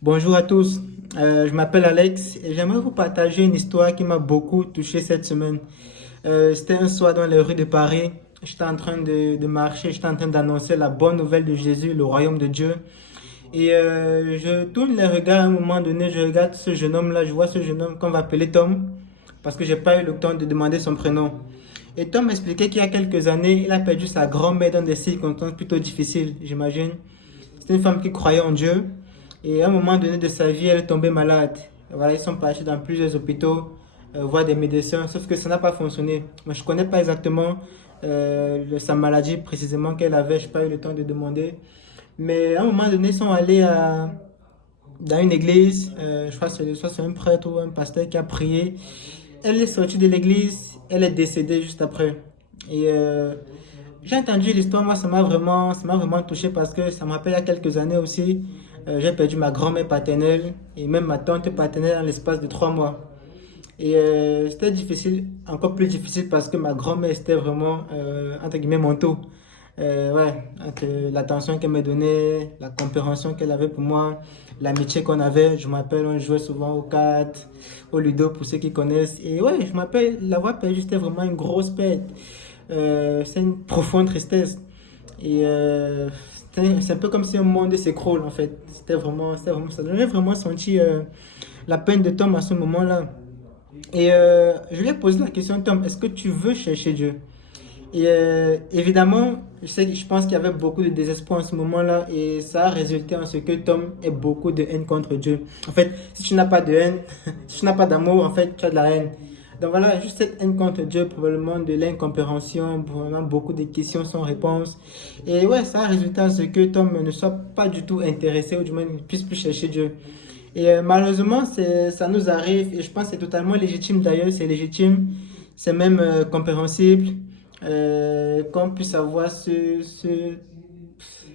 Bonjour à tous. Je m'appelle Alex et j'aimerais vous partager une histoire qui m'a beaucoup touché cette semaine. C'était un soir dans les rues de Paris. J'étais en train de marcher, j'étais en train d'annoncer la bonne nouvelle de Jésus, le royaume de Dieu. Et je tourne les regards à un moment donné, je regarde ce jeune homme-là, je vois ce jeune homme qu'on va appeler Tom, parce que j'ai pas eu le temps de demander son prénom. Et Tom m'expliquait qu'il y a quelques années, il a perdu sa grand-mère dans des circonstances plutôt difficiles, j'imagine. C'était une femme qui croyait en Dieu. Et à un moment donné de sa vie, elle est tombée malade. Voilà, ils sont partis dans plusieurs hôpitaux, voir des médecins, sauf que ça n'a pas fonctionné. Moi, je ne connais pas exactement sa maladie précisément qu'elle avait, je n'ai pas eu le temps de demander. Mais à un moment donné, ils sont allés dans une église, je crois que c'est un prêtre ou un pasteur qui a prié. Elle est sortie de l'église, elle est décédée juste après. Et j'ai entendu l'histoire, moi ça m'a vraiment touché parce que ça me rappelle il y a quelques années aussi, j'ai perdu ma grand-mère paternelle et même ma tante paternelle en l'espace de 3 mois. Et c'était difficile, encore plus difficile parce que ma grand-mère c'était vraiment, entre guillemets, mon tout. Ouais, entre l'attention qu'elle me donnait, la compréhension qu'elle avait pour moi, l'amitié qu'on avait. Je m'appelle, on jouait souvent aux cartes, au ludo pour ceux qui connaissent. Et ouais, je m'appelle, l'avoir perdu, c'était vraiment une grosse perte. C'est une profonde tristesse. Et c'est un peu comme si un monde s'écroule en fait. Ça j'avais vraiment senti la peine de Tom à ce moment-là. Et je lui ai posé la question, Tom, est-ce que tu veux chercher Dieu? Et évidemment, je pense qu'il y avait beaucoup de désespoir en ce moment-là et ça a résulté en ce que Tom ait beaucoup de haine contre Dieu. En fait, si tu n'as pas de haine, si tu n'as pas d'amour, en fait, tu as de la haine. Donc voilà, juste cette haine contre Dieu, probablement de l'incompréhension, probablement beaucoup de questions sans réponse. Et ouais, ça a résulté en ce que Tom ne soit pas du tout intéressé ou du moins ne puisse plus chercher Dieu. Et malheureusement, ça nous arrive et je pense que c'est totalement légitime d'ailleurs, c'est légitime, c'est même compréhensible qu'on puisse avoir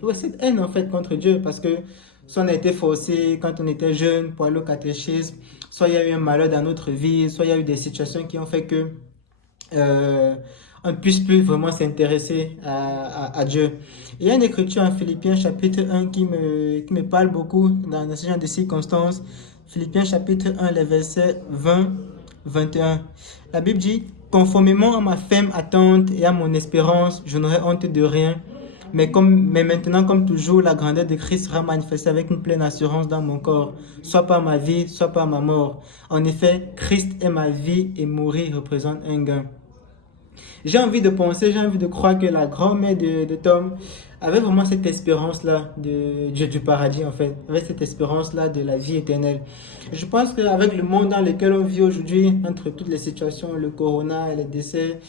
ouais, cette haine en fait contre Dieu parce que soit on a été forcé quand on était jeune pour aller au catéchisme, soit il y a eu un malheur dans notre vie, soit il y a eu des situations qui ont fait que euh, on ne puisse plus vraiment s'intéresser à Dieu. Il y a une écriture en Philippiens chapitre 1 qui me parle beaucoup dans ce genre de circonstances. Philippiens chapitre 1, les versets 20-21. La Bible dit, conformément à ma ferme attente et à mon espérance, je n'aurai honte de rien. Mais maintenant, comme toujours, la grandeur de Christ sera manifestée avec une pleine assurance dans mon corps, soit par ma vie, soit par ma mort. En effet, Christ est ma vie et mourir représente un gain. J'ai envie de penser, j'ai envie de croire que la grand-mère de Tom avait vraiment cette espérance-là du paradis, en fait, avec cette espérance-là de la vie éternelle. Je pense qu'avec le monde dans lequel on vit aujourd'hui, entre toutes les situations, le corona, les décès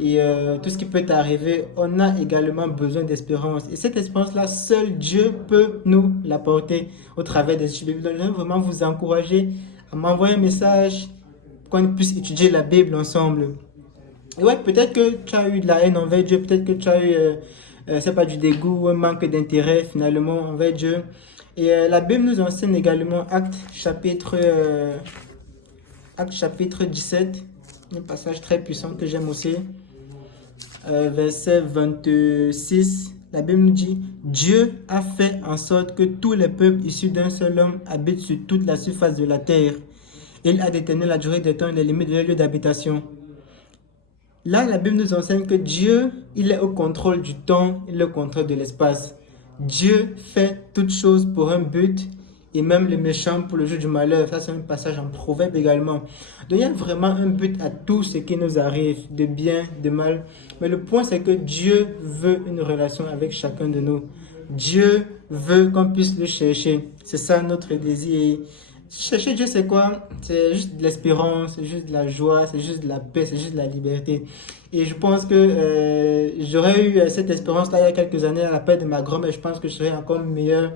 et tout ce qui peut arriver, on a également besoin d'espérance. Et cette espérance-là, seul Dieu peut nous l'apporter au travers des études bibliques. Donc, je veux vraiment vous encourager à m'envoyer un message pour qu'on puisse étudier la Bible ensemble. Et ouais, peut-être que tu as eu de la haine envers Dieu, peut-être que tu as eu, c'est pas du dégoût, un manque d'intérêt finalement envers Dieu. Et la Bible nous enseigne également Actes chapitre 17, un passage très puissant que j'aime aussi, verset 26. La Bible nous dit, Dieu a fait en sorte que tous les peuples issus d'un seul homme habitent sur toute la surface de la terre. Il a déterminé la durée des temps et les limites de leur lieu d'habitation. Là, la Bible nous enseigne que Dieu, il est au contrôle du temps, il est au contrôle de l'espace. Dieu fait toutes choses pour un but et même les méchants pour le jour du malheur. Ça, c'est un passage en Proverbe également. Donc, il y a vraiment un but à tout ce qui nous arrive, de bien, de mal. Mais le point, c'est que Dieu veut une relation avec chacun de nous. Dieu veut qu'on puisse le chercher. C'est ça notre désir. Chercher Dieu, c'est quoi? C'est juste de l'espérance, c'est juste de la joie, c'est juste de la paix, c'est juste de la liberté. Et je pense que j'aurais eu cette espérance-là il y a quelques années à la paix de ma grand-mère. Je pense que je serais encore meilleur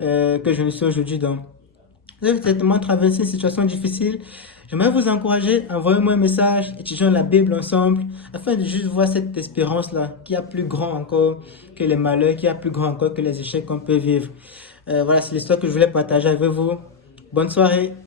que je ne suis aujourd'hui. Donc, vous avez certainement traversé une situation difficile. J'aimerais vous encourager, envoyez-moi un message, étudions la Bible ensemble, afin de juste voir cette espérance-là, qui a plus grand encore que les malheurs, qui a plus grand encore que les échecs qu'on peut vivre. Voilà, c'est l'histoire que je voulais partager avec vous. Bonne soirée.